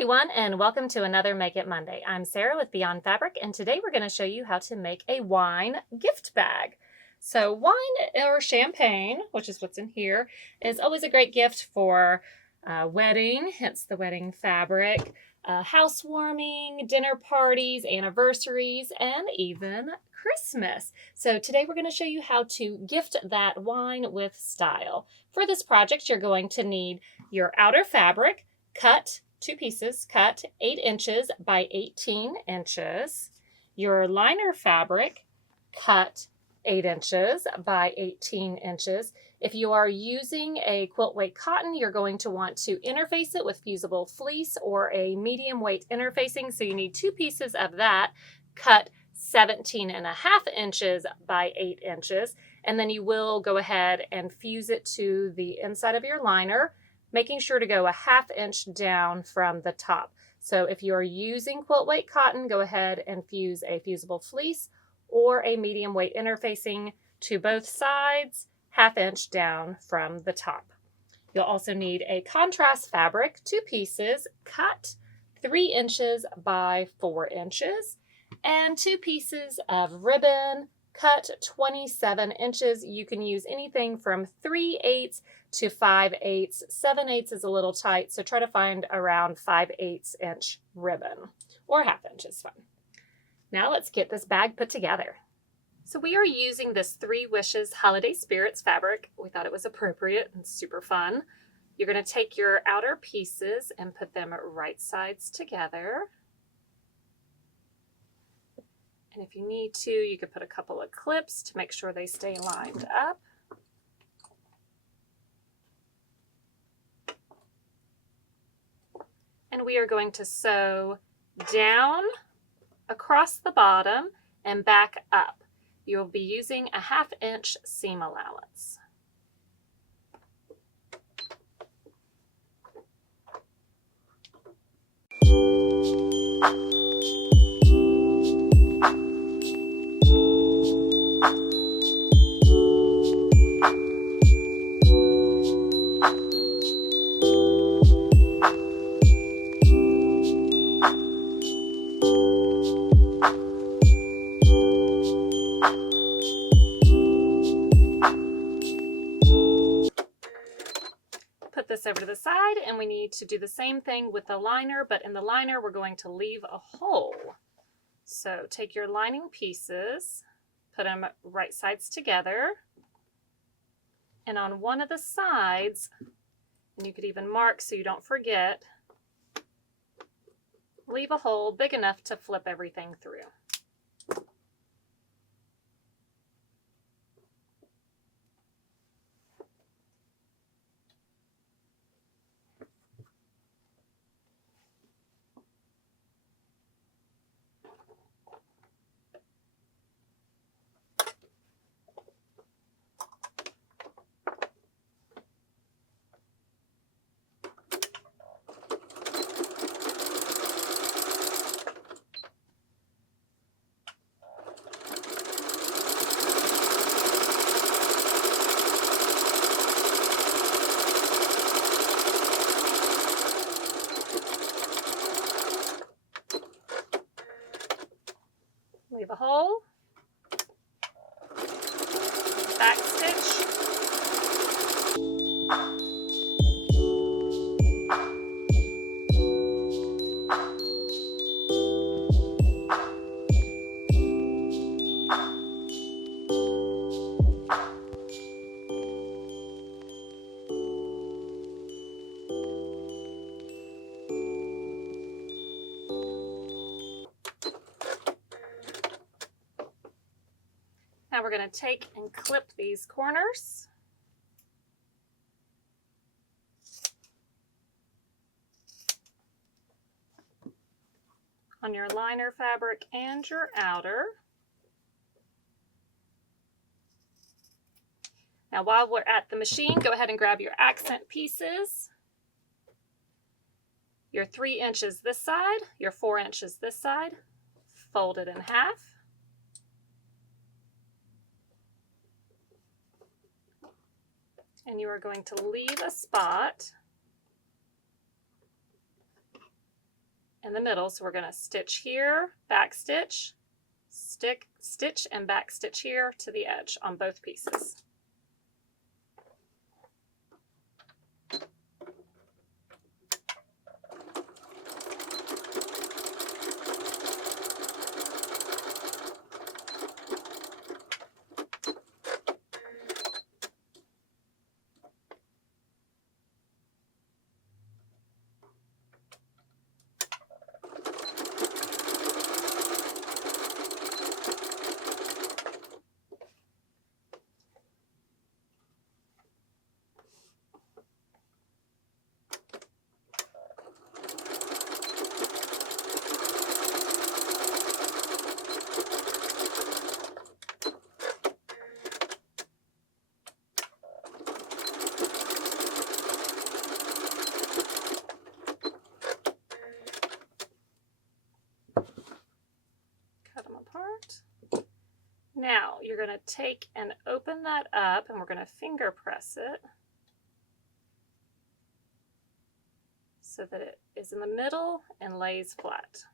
everyone, and welcome to another Make It Monday. I'm Sarah with Beyond Fabric, and today we're going to show you how to make a wine gift bag. So wine or champagne, which is what's in here, is always a great gift for wedding, hence the wedding fabric, housewarming, dinner parties, anniversaries, and even Christmas. So today we're going to show you how to gift that wine with style. For this project, you're going to need your outer fabric, cut 2 pieces, cut 8 inches by 18 inches. Your liner fabric, cut 8 inches by 18 inches. If you are using a quilt weight cotton, you're going to want to interface it with fusible fleece or a medium weight interfacing. So you need 2 pieces of that, cut 17.5 inches by 8 inches. And then you will go ahead and fuse it to the inside of your liner, making sure to go a 1/2 inch down from the top. So if you're using quilt weight cotton, go ahead and fuse a fusible fleece or a medium weight interfacing to both sides, 1/2 inch down from the top. You'll also need a contrast fabric, 2 pieces, cut 3 inches by 4 inches, and 2 pieces of ribbon, cut 27 inches. You can use anything from 3/8 to 5/8. 7/8 is a little tight, so try to find around 5/8 inch ribbon, or 1/2 inch is fine. Now let's get this bag put together. So we are using this 3 Wishes Holiday Spirits fabric. We thought it was appropriate and super fun. You're going to take your outer pieces and put them right sides together. And if you need to, you could put a couple of clips to make sure they stay lined up. And we are going to sew down across the bottom and back up. You'll be using a 1/2 inch seam allowance. Put this over to the side, and we need to do the same thing with the liner, but in the liner we're going to leave a hole. So take your lining pieces, put them right sides together, and on one of the sides, and you could even mark so you don't forget, leave a hole big enough to flip everything through. Leave a hole, back stitch, Now we're going to take and clip these corners. On your liner fabric and your outer. Now while we're at the machine, go ahead and grab your accent pieces. Your 3 inches this side, your 4 inches this side, fold it in half. And you are going to leave a spot in the middle. So we're going to stitch here, back stitch, stitch and back stitch here to the edge on both pieces. Now you're going to take and open that up, and we're going to finger press it so that it is in the middle and lays flat.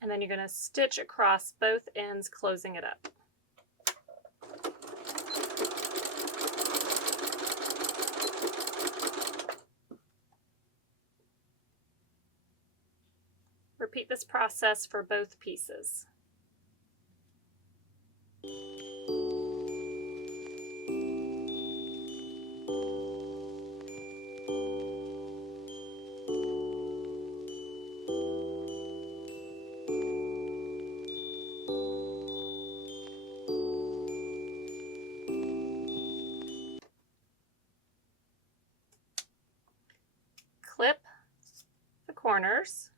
And then you're going to stitch across both ends, closing it up. Repeat this process for both pieces. Clip the corners.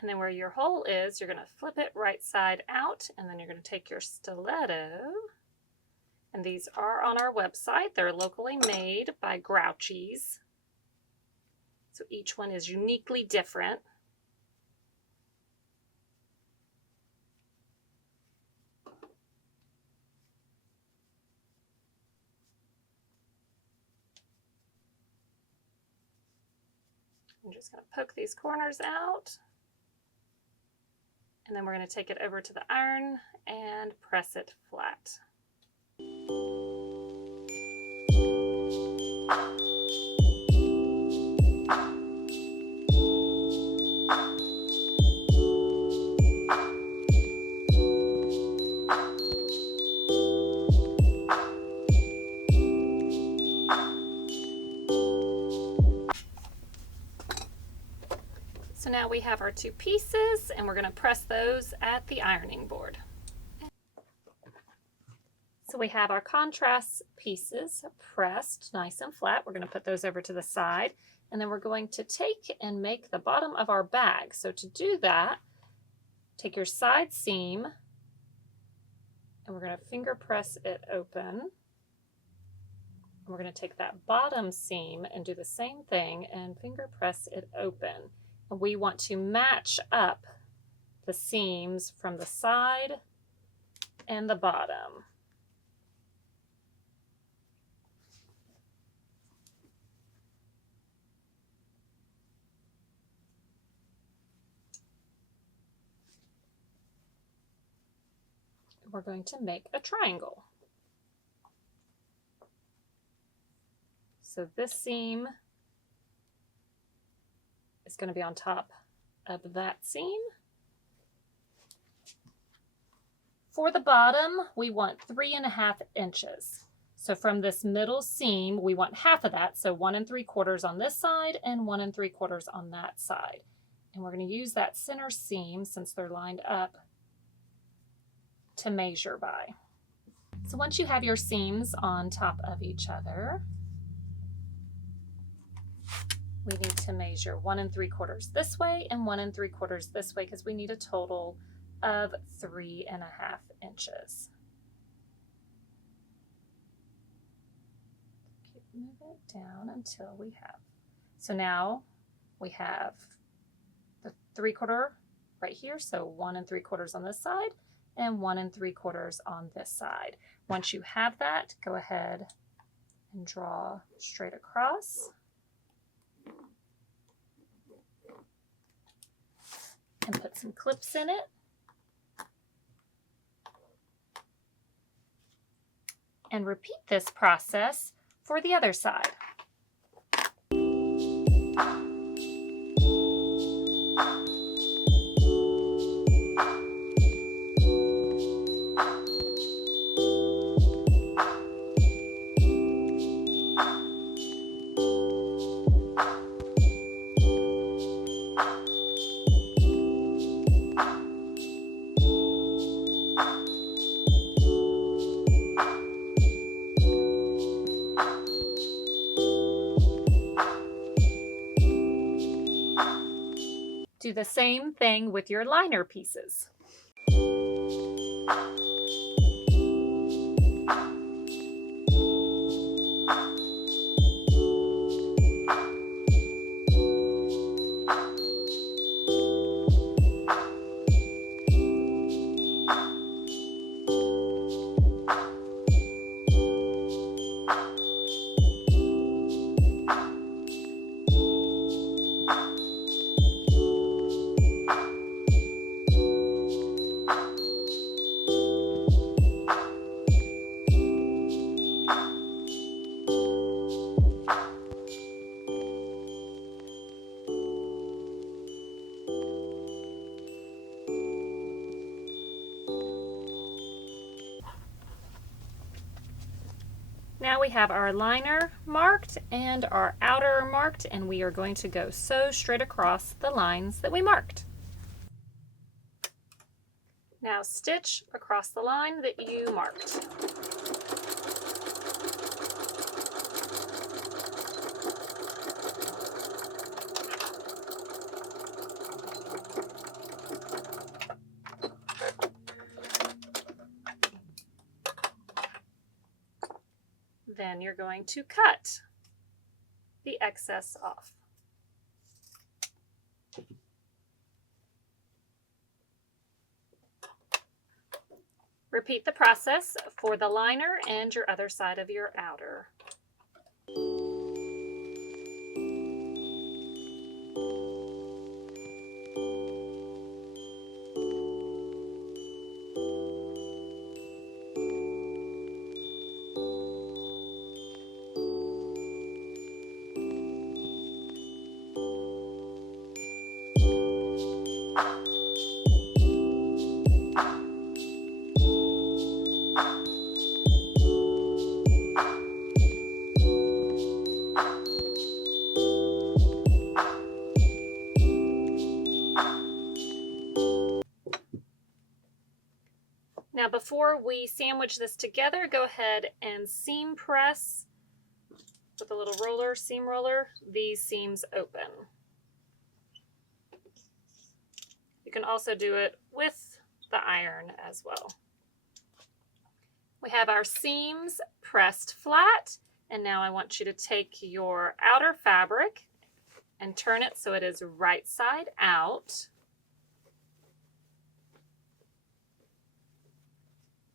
And then where your hole is, you're going to flip it right side out, and then you're going to take your stiletto, and these are on our website. They're locally made by Grouchies. So each one is uniquely different. I'm just going to poke these corners out. And then we're going to take it over to the iron and press it flat. So now we have our two pieces, and we're going to press those at the ironing board. So we have our contrast pieces pressed nice and flat. We're going to put those over to the side, and then we're going to take and make the bottom of our bag. So to do that, take your side seam, and we're going to finger press it open. And we're going to take that bottom seam and do the same thing and finger press it open. We want to match up the seams from the side and the bottom. We're going to make a triangle. So this seam is going to be on top of that seam. For the bottom, we want 3.5 inches. So from this middle seam, we want half of that. So 1 3/4 on this side and 1 3/4 on that side. And we're going to use that center seam, since they're lined up, to measure by. So once you have your seams on top of each other, we need to measure 1 3/4 this way and 1 3/4 this way, because we need a total of 3.5 inches. Keep moving it down until we have. So now we have the 3/4 right here. So 1 3/4 on this side and 1 3/4 on this side. Once you have that, go ahead and draw straight across. And put some clips in it. And repeat this process for the other side. Do the same thing with your liner pieces. Now we have our liner marked and our outer marked, and we are going to go sew straight across the lines that we marked. Now stitch across the line that you marked. Then you're going to cut the excess off. Repeat the process for the liner and your other side of your outer. Now before we sandwich this together, go ahead and seam press with a little roller, seam roller, these seams open. You can also do it with the iron as well. We have our seams pressed flat, and now I want you to take your outer fabric and turn it so it is right side out.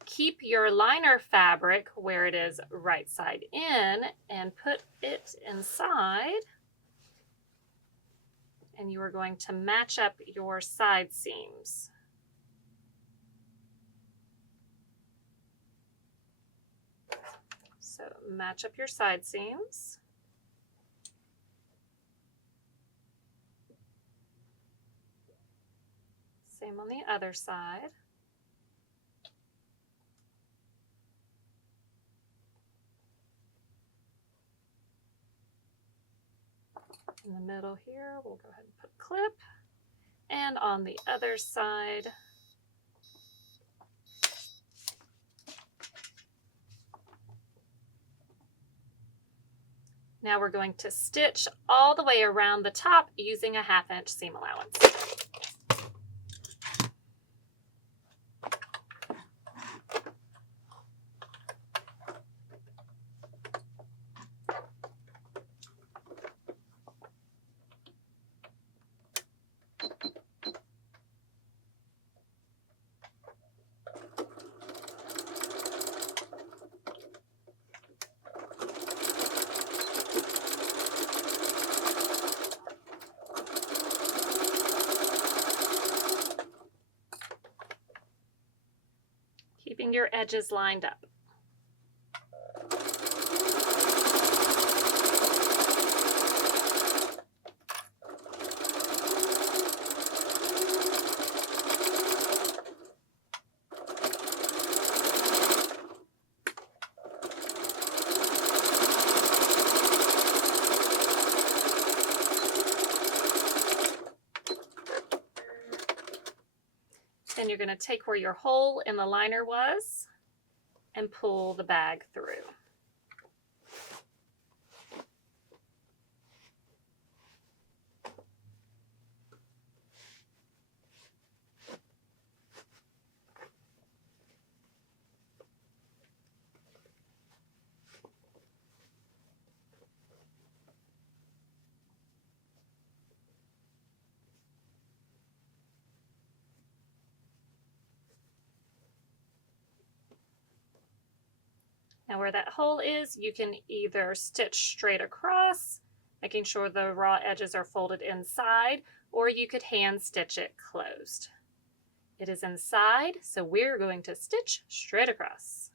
Keep your liner fabric where it is right side in and put it inside. And you are going to match up your side seams. So match up your side seams. Same on the other side. In the middle here, we'll go ahead and put a clip. And on the other side, now we're going to stitch all the way around the top using a 1/2 inch seam allowance. your edges lined up. Then you're going to take where your hole in the liner was and pull the bag through. Now where that hole is, you can either stitch straight across, making sure the raw edges are folded inside, or you could hand stitch it closed. It is inside, so we're going to stitch straight across.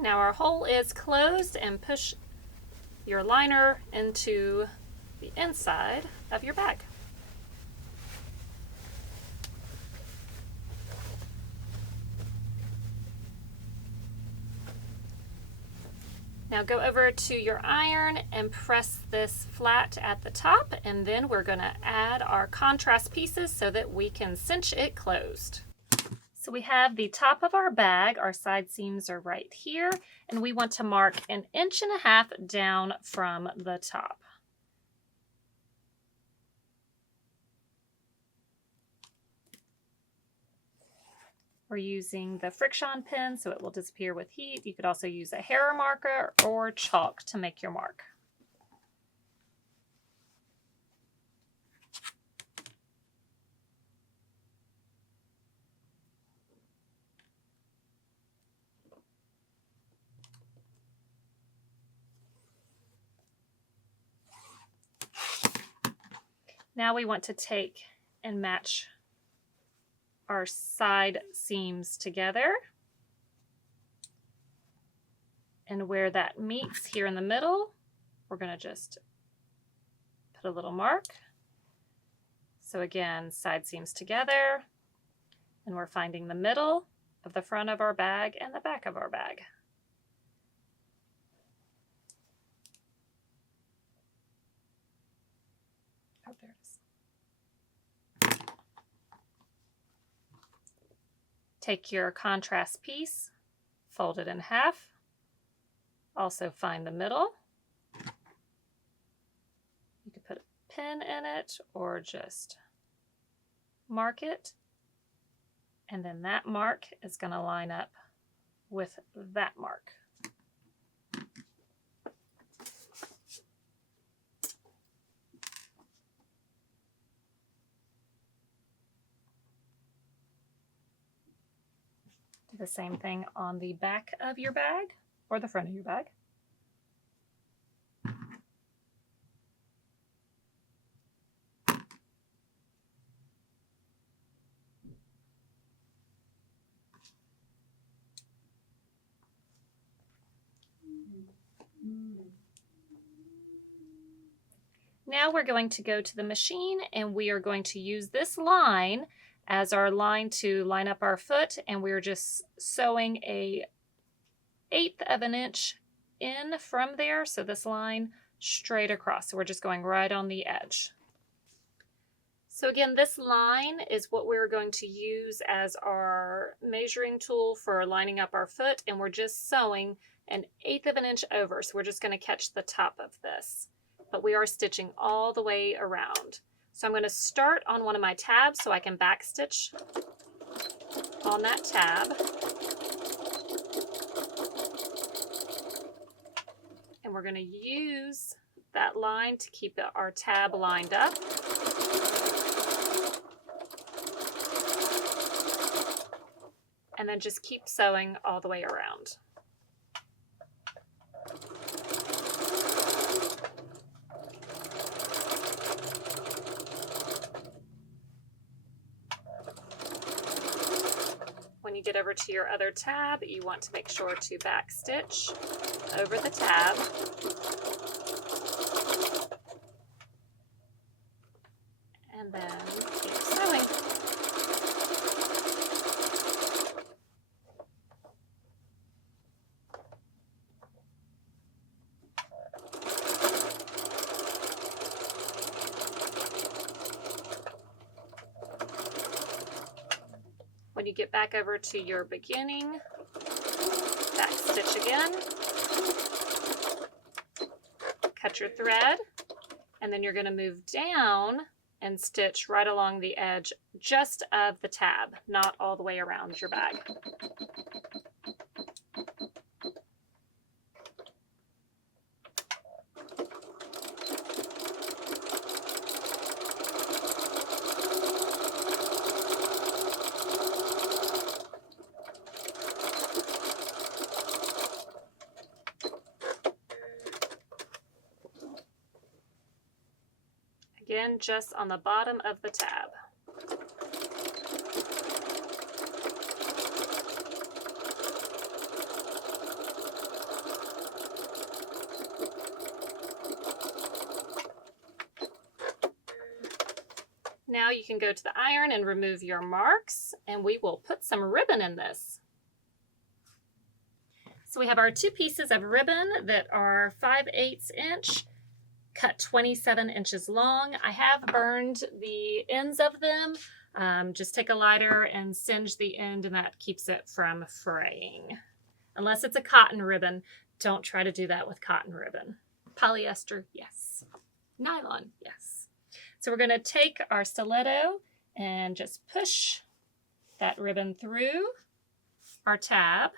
Now our hole is closed, and push your liner into the inside of your bag. Now go over to your iron and press this flat at the top, and then we're going to add our contrast pieces so that we can cinch it closed. So we have the top of our bag, our side seams are right here, and we want to mark 1.5 inches down from the top. We're using the friction pen so it will disappear with heat. You could also use a hair marker or chalk to make your mark. Now we want to take and match our side seams together. And where that meets here in the middle, we're going to just put a little mark. So again, side seams together, and we're finding the middle of the front of our bag and the back of our bag. Oh, there it is. Take your contrast piece, fold it in half, also find the middle. You could put a pin in it or just mark it, and then that mark is going to line up with that mark. Do the same thing on the back of your bag or the front of your bag. Now we're going to go to the machine, and we are going to use this line as our line to line up our foot, and we're just sewing a 1/8 of an inch in from there, so this line straight across. So we're just going right on the edge. So again, this line is what we're going to use as our measuring tool for lining up our foot, and we're just sewing 1/8 of an inch over, so we're just going to catch the top of this. But we are stitching all the way around. So I'm going to start on one of my tabs so I can back stitch on that tab. And we're going to use that line to keep our tab lined up. and then just keep sewing all the way around. When you get over to your other tab, you want to make sure to back stitch over the tab. And then keep sewing. When you get back over to your beginning, back stitch again, cut your thread, and then you're going to move down and stitch right along the edge just of the tab, not all the way around your bag. Again, just on the bottom of the tab. Now you can go to the iron and remove your marks, and we will put some ribbon in this. So we have our 2 pieces of ribbon that are 5/8 inch, cut 27 inches long. I have burned the ends of them. Just take a lighter and singe the end, and that keeps it from fraying. Unless it's a cotton ribbon, don't try to do that with cotton ribbon. Polyester, yes. Nylon, yes. So we're going to take our stiletto and just push that ribbon through our tab.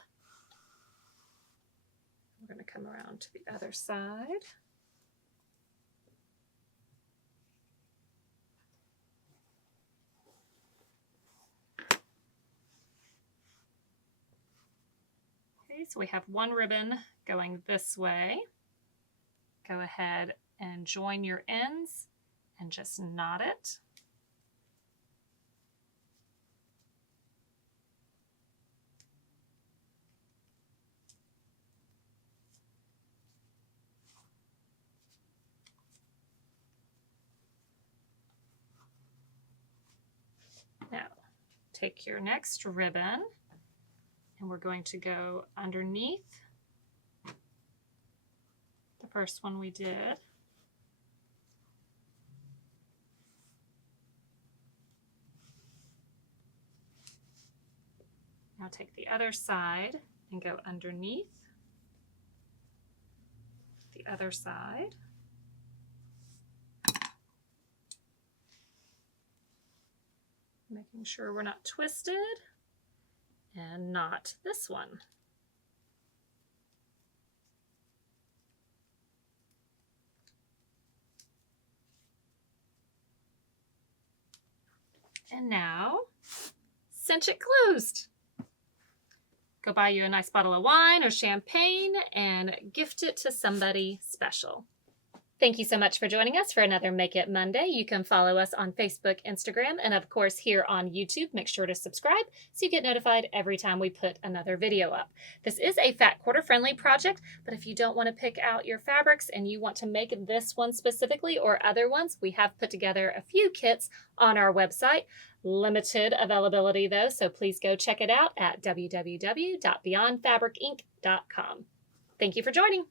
We're going to come around to the other side. Okay, so we have one ribbon going this way. Go ahead and join your ends and just knot it. Now, take your next ribbon, and we're going to go underneath the first one we did. Now take the other side and go underneath the other side. Making sure we're not twisted, and knot this one. And now, cinch it closed. Go buy you a nice bottle of wine or champagne and gift it to somebody special. Thank you so much for joining us for another Make It Monday. You can follow us on Facebook, Instagram, and of course here on YouTube. Make sure to subscribe so you get notified every time we put another video up. This is a fat quarter friendly project, but if you don't want to pick out your fabrics and you want to make this one specifically or other ones, we have put together a few kits on our website. Limited availability though, so please go check it out at www.beyondfabricinc.com. Thank you for joining.